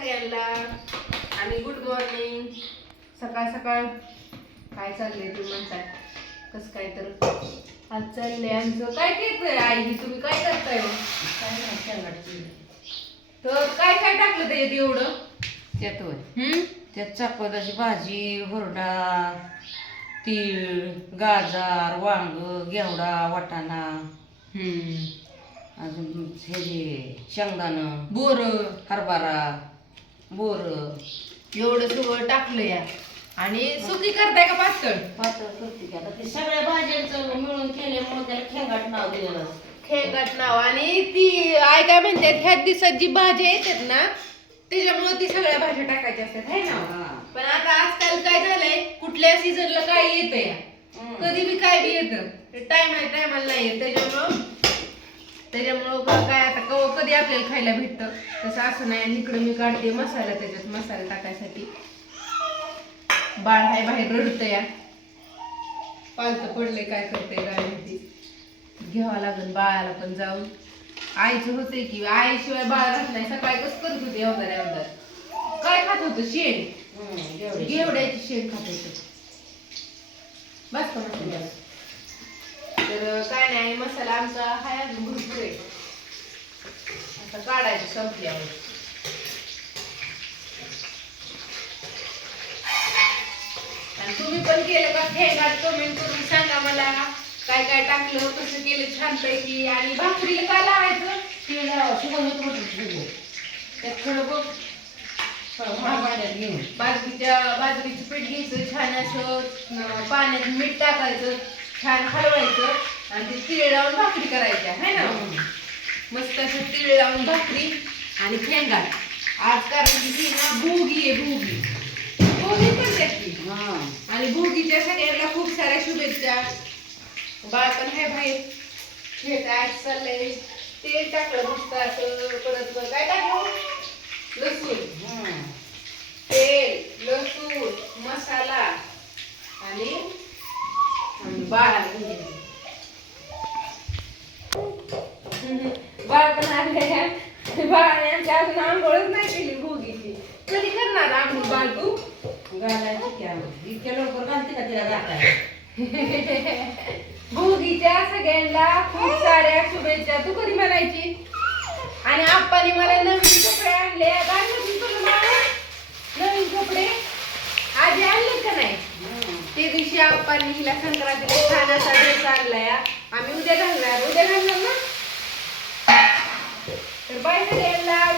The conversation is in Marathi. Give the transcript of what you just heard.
सगळ्यांना आणि गुड मॉर्निंग सकाळ सकाळ काय चाललंय तुम्ही म्हणताय कसं काय तर? आज चाललंय आमचं. काय केलंय आई? ही तुम्ही काय करताय हो? तर काय काय टाकलं त्याच्यात एवढं? त्यात होय. त्यात चापदाची भाजी हुरडा तीळ गाजर वांग घेवडा वाटाणा. अजून हे जे शेंगदाणं बोर. हरभरा. बोर. एवढं सगळं टाकलं या. आणि सुकी करताय का पातळ? पातळ करते की. आता ते सगळ्या भाज्यांचं मिळून केल्यामुळे त्याला खेंगाट नाव दिलेलं असतं. खेळगाट नाव. आणि ती आई काय म्हणतात ह्या दिवसात जी भाज्या येतात ना त्याच्यामुळे ती सगळ्या भाज्या टाकायच्या असतात है ना? हा. पण आता आजकाल काय झालंय कुठल्या सीझनला काय येत या? हम्म. कधी बी काय बी येतं. आहे टायमाला नाही येत. त्याच्यामुळं कधी आपल्याला खायला भेटतं? तसं असं नाही. आणि इकडे मी काढते मसाला त्याच्यात मसाला टाकायसाठी. बाळ हाय बाहेर रडतं या पालतं पडले काय करते काय माहिती. लागेल बाळाला पण जाऊन. आईचं होते की आईशिवाय बाळ राहत नाही. सकाळी कसं करत होते एवढा एवढा काय खात होतं? शेण. घेवड्याची शेण खात होतं. बस का तर काय नाही मसाला आमचा हाय अजून भरपूर आहे. आता काढायचं संपल्यावर आणि तुम्ही पण केलं का? खेळगाट कमेंट करून सांगा मला. काय काय टाकलं कसं केलं छान पैकी आणि भाकरीला काय लावायचं? मोठं शुभम. त्यात थोडं बघ बाजरीच्या बाजरीचं पीठ घ्यायचं छान असं पाण्यात मीठ टाकायचं छान हलवायचं. आणि ते तीळ लावून भाकरी करायच्या है ना? मस्त असं तीळ लावून भाकरी आणि खेंगाट आज कारण की ही ना भोगी आहे भोगी. भोगी पण त्याची. हा. आणि भोगीच्या सगळ्यांना खूप साऱ्या शुभेच्छा. बाळ पण आहे खेळत आज चाललंय. तेल टाकलं मस्त असं परत काय टाकलं लसूण हम्म. तेल लसूण मसाला आणि आणि बाळाला घेऊन बाळ पण आले बाळाने आमच्या अजून आंघोळच नाही केली भोगीची. कधी करणार आंघोळ बाळ? घालायची. इतक्या लवकर घालते का तिला घालायला भोगीच्या सगळ्यांना खूप साऱ्या शुभेच्छा. तू कधी म्हणायची? आणि आप्पाने मला नवीन कपडे आणले. तुला बाळा? नवीन कपडे आधी आणले का नाही. ते दिवशी आप्पांनी हिला संक्रांतीला छान असा ड्रेस आणलाय. आम्ही उद्या घालणार. उद्या घालणार ना? तर